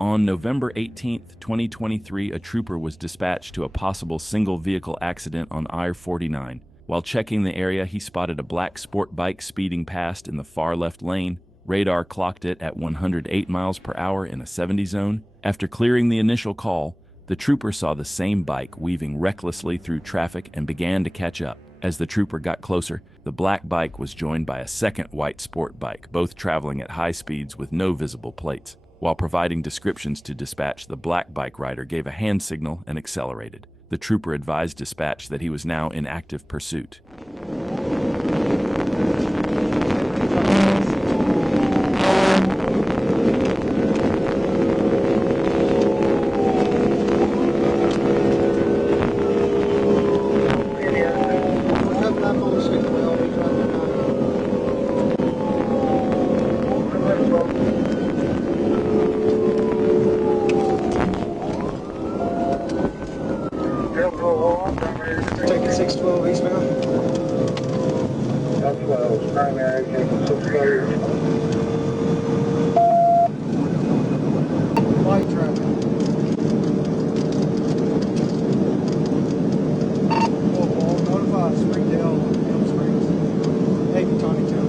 On November 18, 2023, a trooper was dispatched to a possible single-vehicle accident on I-49. While checking the area, he spotted a black sport bike speeding past in the far left lane. Radar clocked it at 108 miles per hour in a 70 zone. After clearing the initial call, the trooper saw the same bike weaving recklessly through traffic and began to catch up. As the trooper got closer, the black bike was joined by a second white sport bike, both traveling at high speeds with no visible plates. While providing descriptions to dispatch, the black bike rider gave a hand signal and accelerated. The trooper advised dispatch that he was now in active pursuit. Taking 612 eastbound. 12 primary, taking 612. Light traffic. Notify Springdale, Elm Springs. 8 Tawny Town.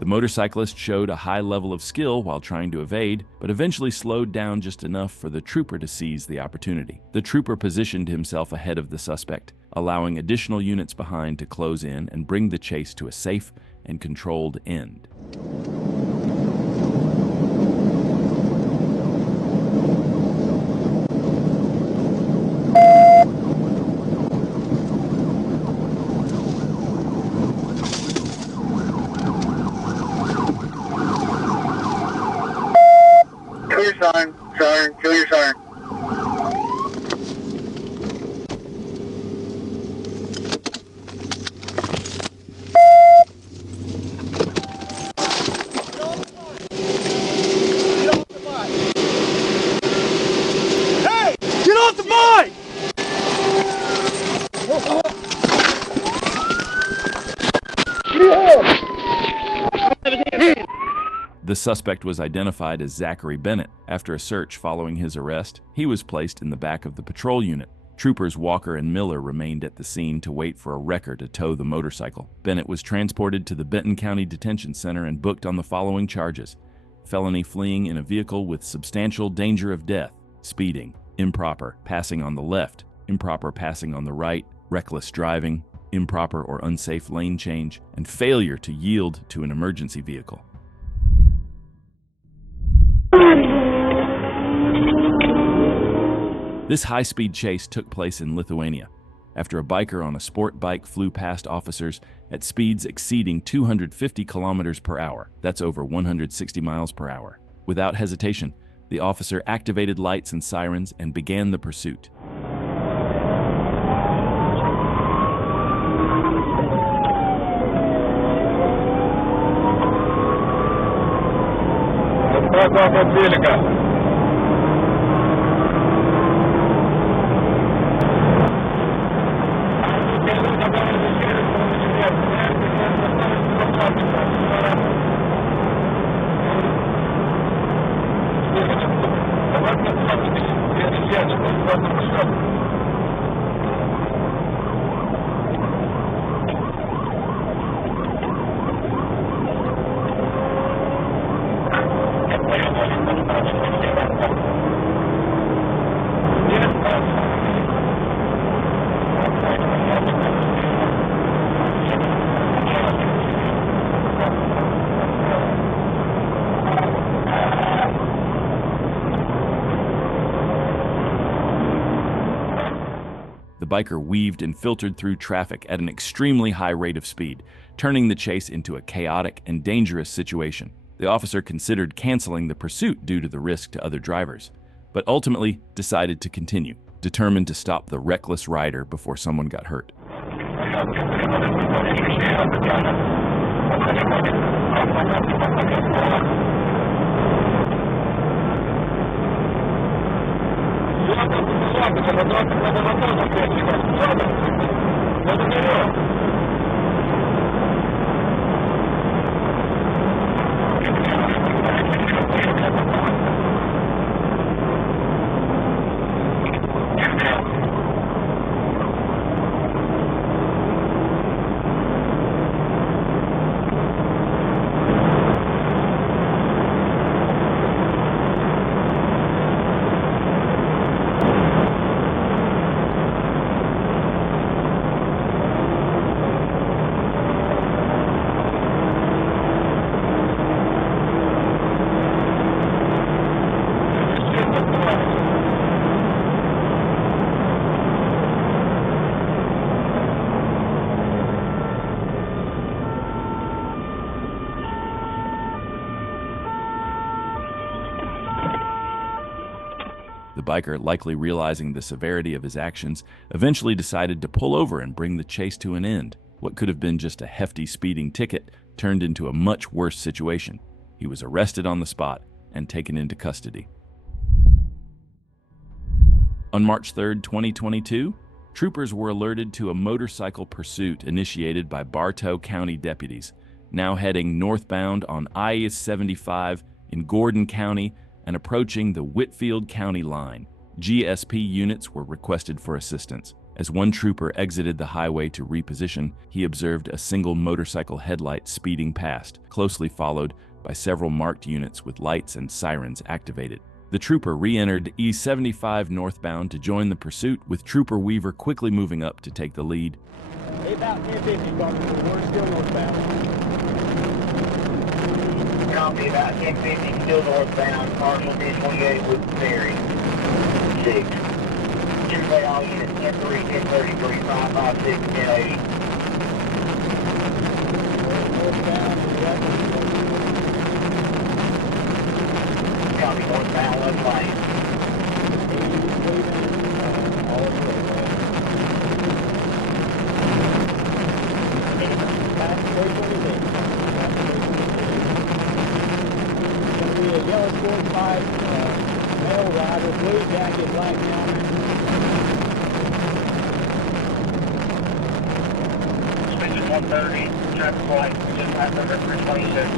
The motorcyclist showed a high level of skill while trying to evade, but eventually slowed down just enough for the trooper to seize the opportunity. The trooper positioned himself ahead of the suspect, allowing additional units behind to close in and bring the chase to a safe and controlled end. Kill your siren. Hey! Get off the bike! The suspect was identified as Zachary Bennett. After a search following his arrest, he was placed in the back of the patrol unit. Troopers Walker and Miller remained at the scene to wait for a wrecker to tow the motorcycle. Bennett was transported to the Benton County Detention Center and booked on the following charges: felony fleeing in a vehicle with substantial danger of death, speeding, improper passing on the left, improper passing on the right, reckless driving, improper or unsafe lane change, and failure to yield to an emergency vehicle. This high-speed chase took place in Lithuania after a biker on a sport bike flew past officers at speeds exceeding 250 kilometers per hour. That's over 160 miles per hour. Without hesitation, the officer activated lights and sirens and began the pursuit. The biker weaved and filtered through traffic at an extremely high rate of speed, turning the chase into a chaotic and dangerous situation. The officer considered canceling the pursuit due to the risk to other drivers, but ultimately decided to continue, determined to stop the reckless rider before someone got hurt. The biker, likely realizing the severity of his actions, eventually decided to pull over and bring the chase to an end. What could have been just a hefty speeding ticket turned into a much worse situation. He was arrested on the spot and taken into custody. On March 3, 2022, troopers were alerted to a motorcycle pursuit initiated by Bartow County deputies, now heading northbound on I-75 in Gordon County and approaching the Whitfield County line. GSP units were requested for assistance. As one trooper exited the highway to reposition, he observed a single motorcycle headlight speeding past, closely followed by several marked units with lights and sirens activated. The trooper re-entered E75 northbound to join the pursuit, with Trooper Weaver quickly moving up to take the lead. About 1050, we're still northbound. Copy, about 1050, still northbound, partial 1028 with ferry. 6. Tuesday, all units 10-3, 1033, 556, 1080. Northbound, Copy, northbound, left lane. all of the a yellow sport bike, male rider, blue jacket, black helmet. Switches 130, traffic light, just after number 326.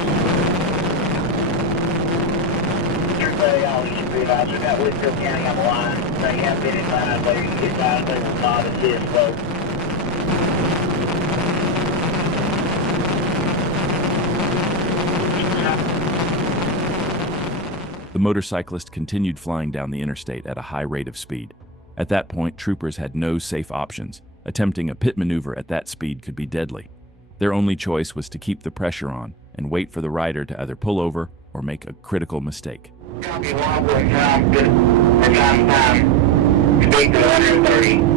Tuesday, all units be advised, we've got Whitfield County on the line. They have been advised, they advised they will not assist, folks. The motorcyclist continued flying down the interstate at a high rate of speed. At that point, troopers had no safe options. Attempting a pit maneuver at that speed could be deadly. Their only choice was to keep the pressure on and wait for the rider to either pull over or make a critical mistake. Copy, 1.5, good. Advance time. Speed to 130.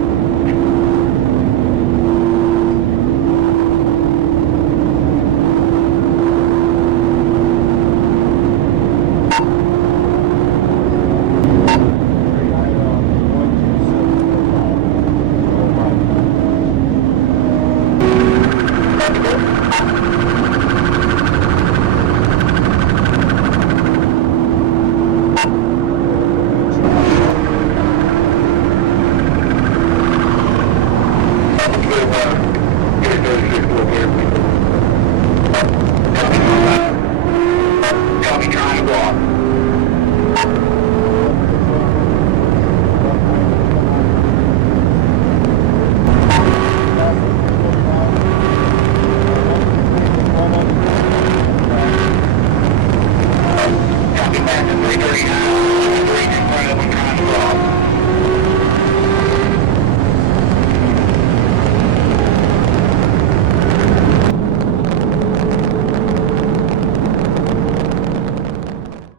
Copy, trying to block. Copy, back to 339. 3 in front of them, trying to block.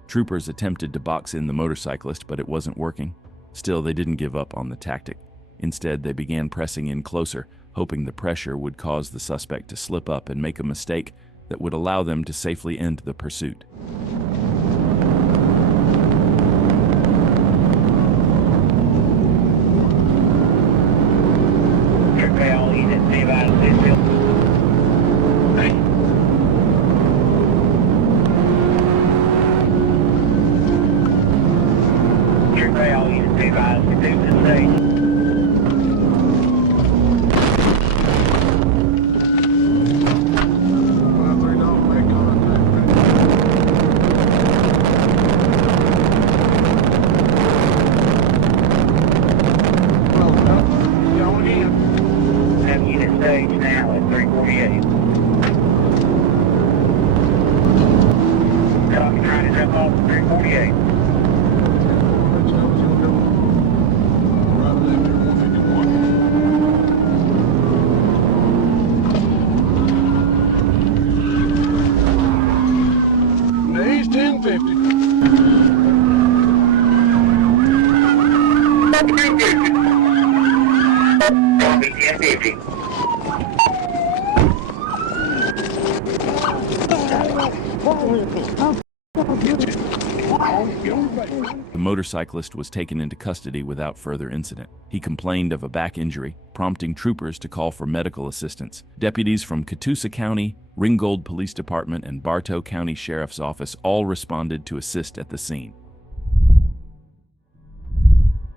Troopers attempted to box in the motorcyclist, but it wasn't working. Still, they didn't give up on the tactic. Instead, they began pressing in closer, hoping the pressure would cause the suspect to slip up and make a mistake that would allow them to safely end the pursuit. Okay, all units, be advised, Whitfield. Tuesday, all units, be advised, to the station. trying to jump off 348. He's 1050. Copy 1050. The motorcyclist was taken into custody without further incident. He complained of a back injury, prompting troopers to call for medical assistance. Deputies from Catoosa County, Ringgold Police Department, and Bartow County Sheriff's Office all responded to assist at the scene.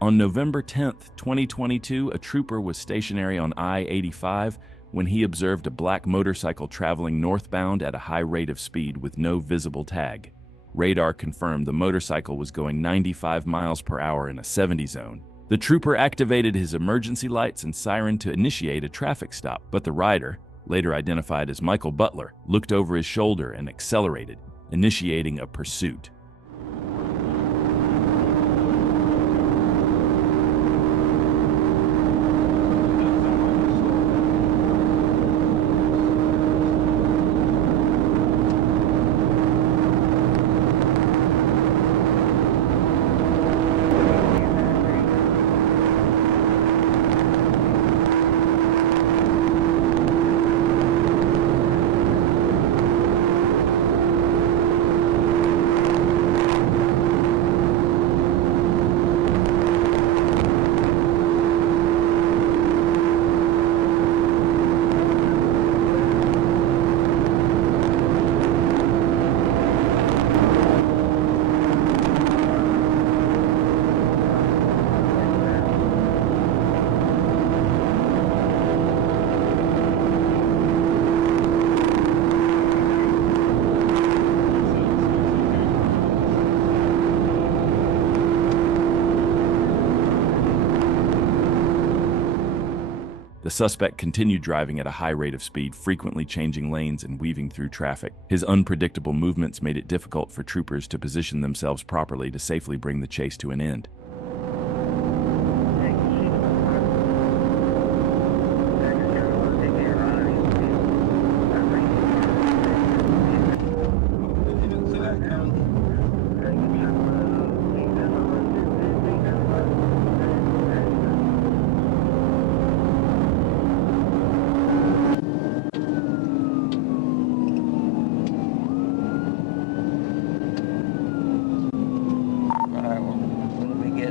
On November 10, 2022, a trooper was stationary on I-85 when he observed a black motorcycle traveling northbound at a high rate of speed with no visible tag. Radar confirmed the motorcycle was going 95 miles per hour in a 70 zone. The trooper activated his emergency lights and siren to initiate a traffic stop, but the rider, later identified as Michael Butler, looked over his shoulder and accelerated, initiating a pursuit. The suspect continued driving at a high rate of speed, frequently changing lanes and weaving through traffic. His unpredictable movements made it difficult for troopers to position themselves properly to safely bring the chase to an end.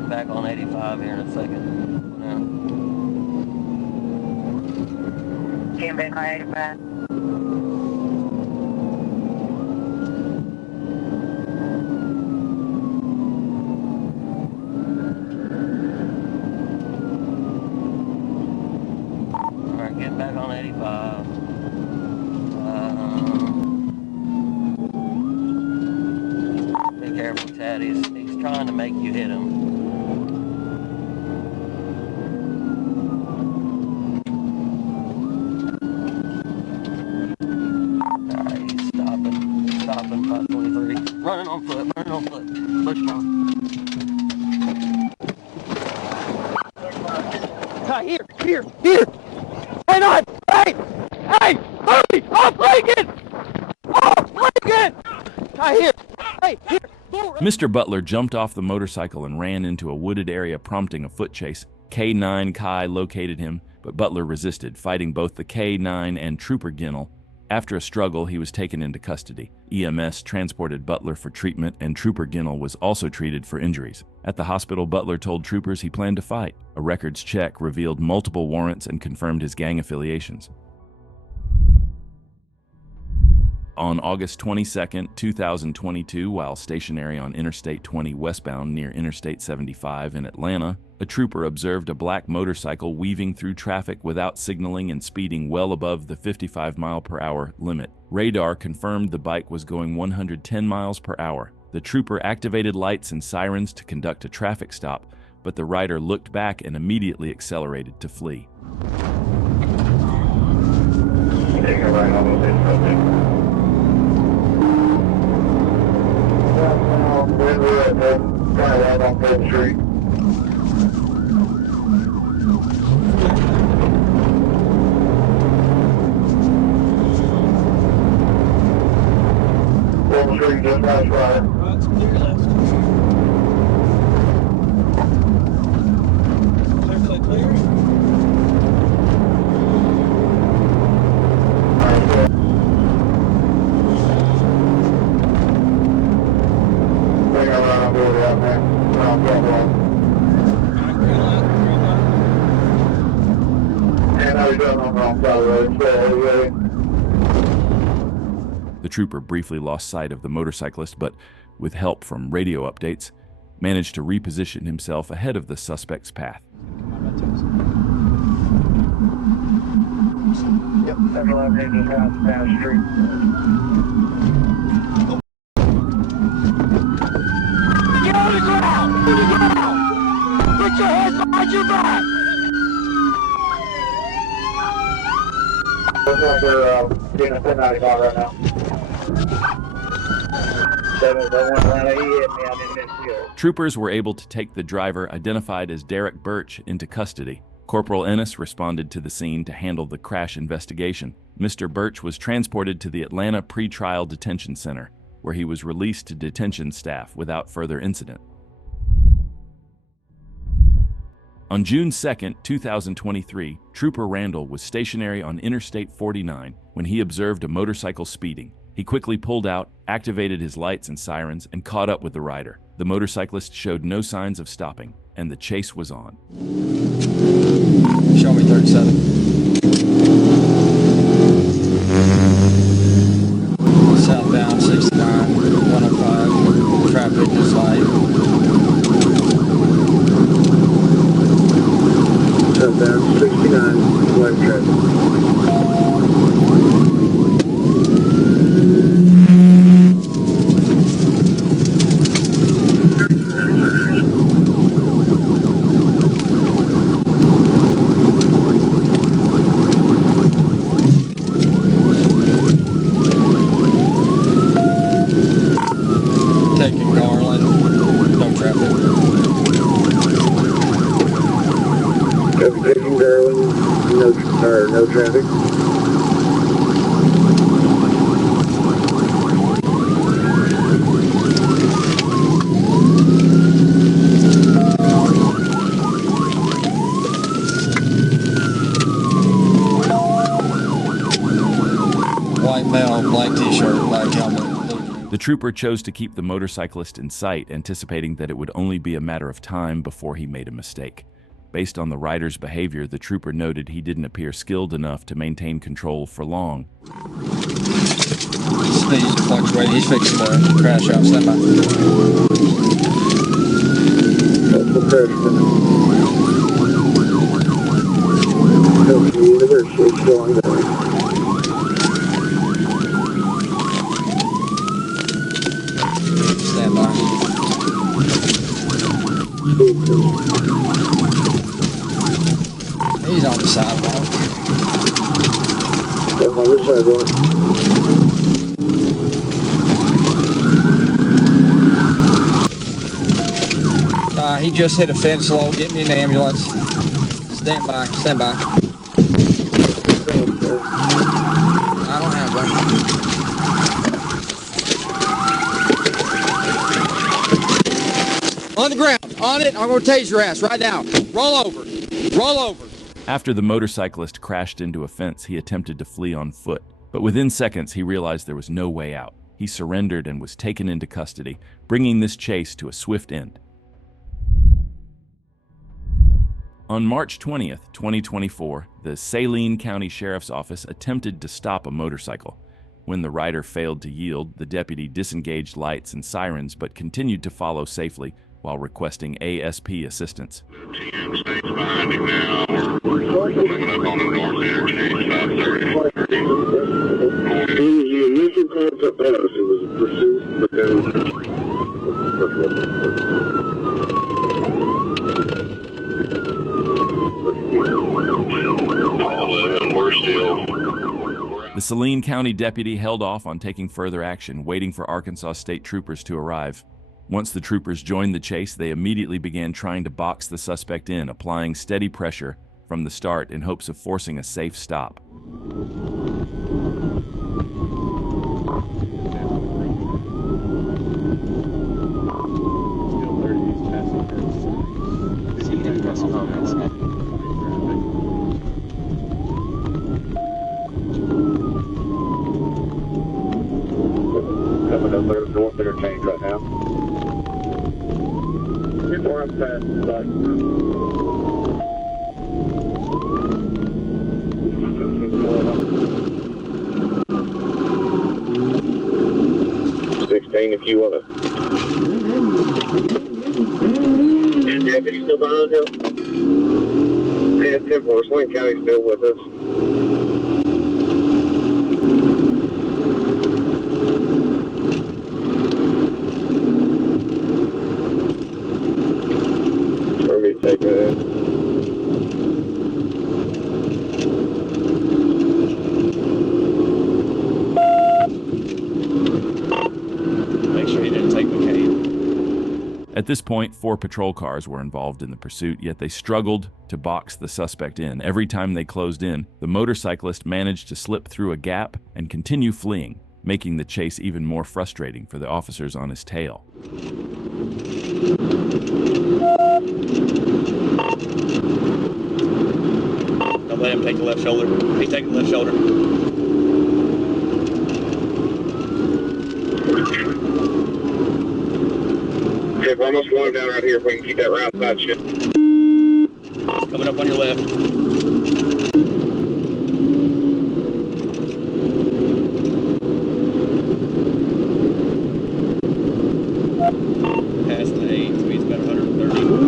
Back on 85 here in a second. Getting back on 85. Alright, getting back on 85. Be careful, Chad. He's trying to make you hit him. Stopping 523. Running on foot. Bush bump. Here. Hang on! Hey! Hurry! Off Lincoln! Here! Hey, here! Mr. Butler jumped off the motorcycle and ran into a wooded area, prompting a foot chase. K-9 Kai located him, but Butler resisted, fighting both the K-9 and Trooper Ginnell. After a struggle, he was taken into custody. EMS transported Butler for treatment, and Trooper Ginnell was also treated for injuries. At the hospital, Butler told troopers he planned to fight. A records check revealed multiple warrants and confirmed his gang affiliations. On August 22, 2022, while stationary on Interstate 20 westbound near Interstate 75 in Atlanta, a trooper observed a black motorcycle weaving through traffic without signaling and speeding well above the 55-mile-per-hour limit. Radar confirmed the bike was going 110 miles per hour. The trooper activated lights and sirens to conduct a traffic stop, but the rider looked back and immediately accelerated to flee. Taking a right almost in front of right on 3rd Street. Street, just past right. Right, so clear left. Clear, clear. The trooper briefly lost sight of the motorcyclist, but with help from radio updates, managed to reposition himself ahead of the suspect's path. Yep, 711 down the street. Get on the ground! On the ground! Put your hands behind your back! Looks like they're getting a 1095 right now. 701 Atlanta, he hit me, I'm in Mexico. Troopers were able to take the driver, identified as Derek Birch, into custody. Corporal Ennis responded to the scene to handle the crash investigation. Mr. Birch was transported to the Atlanta Pretrial Detention Center, where he was released to detention staff without further incident. On June 2, 2023, Trooper Randall was stationary on Interstate 49 when he observed a motorcycle speeding. He quickly pulled out, activated his lights and sirens, and caught up with the rider. The motorcyclist showed no signs of stopping, and the chase was on. Show me 37. Southbound 69, 105, traffic is light. Southbound 69, light traffic. Taking Garland, no traffic. Taking Garland, no traffic. White male, black t-shirt, black helmet. The trooper chose to keep the motorcyclist in sight, anticipating that it would only be a matter of time before he made a mistake. Based on the rider's behavior, the trooper noted he didn't appear skilled enough to maintain control for long. Speed fluctuating. He's fixing to crash out. Stand by. Stand by. He's on the sidewalk. He just hit a fence low. Get me an ambulance. Stand by. Stand by. I don't have one. On the ground. On it. I'm going to tase your ass right now. Roll over. Roll over. After the motorcyclist crashed into a fence, he attempted to flee on foot. But within seconds, he realized there was no way out. He surrendered and was taken into custody, bringing this chase to a swift end. On March 20th, 2024, the Saline County Sheriff's Office attempted to stop a motorcycle. When the rider failed to yield, the deputy disengaged lights and sirens but continued to follow safely while requesting ASP assistance. TM stays behind him now. We're coming up on the north interchange, 530. The initial concept of it was a pursuit, but then... We're still... The Saline County deputy held off on taking further action, waiting for Arkansas state troopers to arrive. Once the troopers joined the chase, they immediately began trying to box the suspect in, applying steady pressure from the start in hopes of forcing a safe stop. Coming up there, north interchange right now. Before I'm past the site. 16 if you want to. Is deputy still behind him? Yeah, 10-4, Swain County's still with us. Take that. Make sure he didn't take McCabe. At this point, 4 patrol cars were involved in the pursuit, yet they struggled to box the suspect in. Every time they closed in, the motorcyclist managed to slip through a gap and continue fleeing, making the chase even more frustrating for the officers on his tail. Don't let him take the left shoulder. He's taking the left shoulder. Okay, we're almost going down right here if we can keep that right side shit. Coming up on your left. Past the 8, speed's about 130.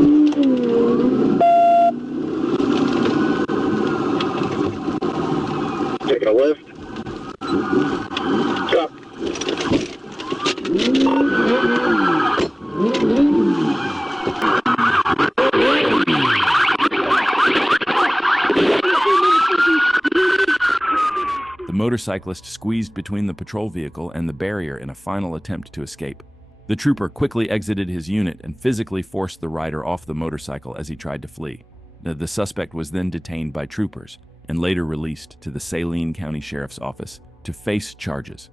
Taking a left. Stop. The motorcyclist squeezed between the patrol vehicle and the barrier in a final attempt to escape. The trooper quickly exited his unit and physically forced the rider off the motorcycle as he tried to flee. The suspect was then detained by troopers and later released to the Saline County Sheriff's Office to face charges.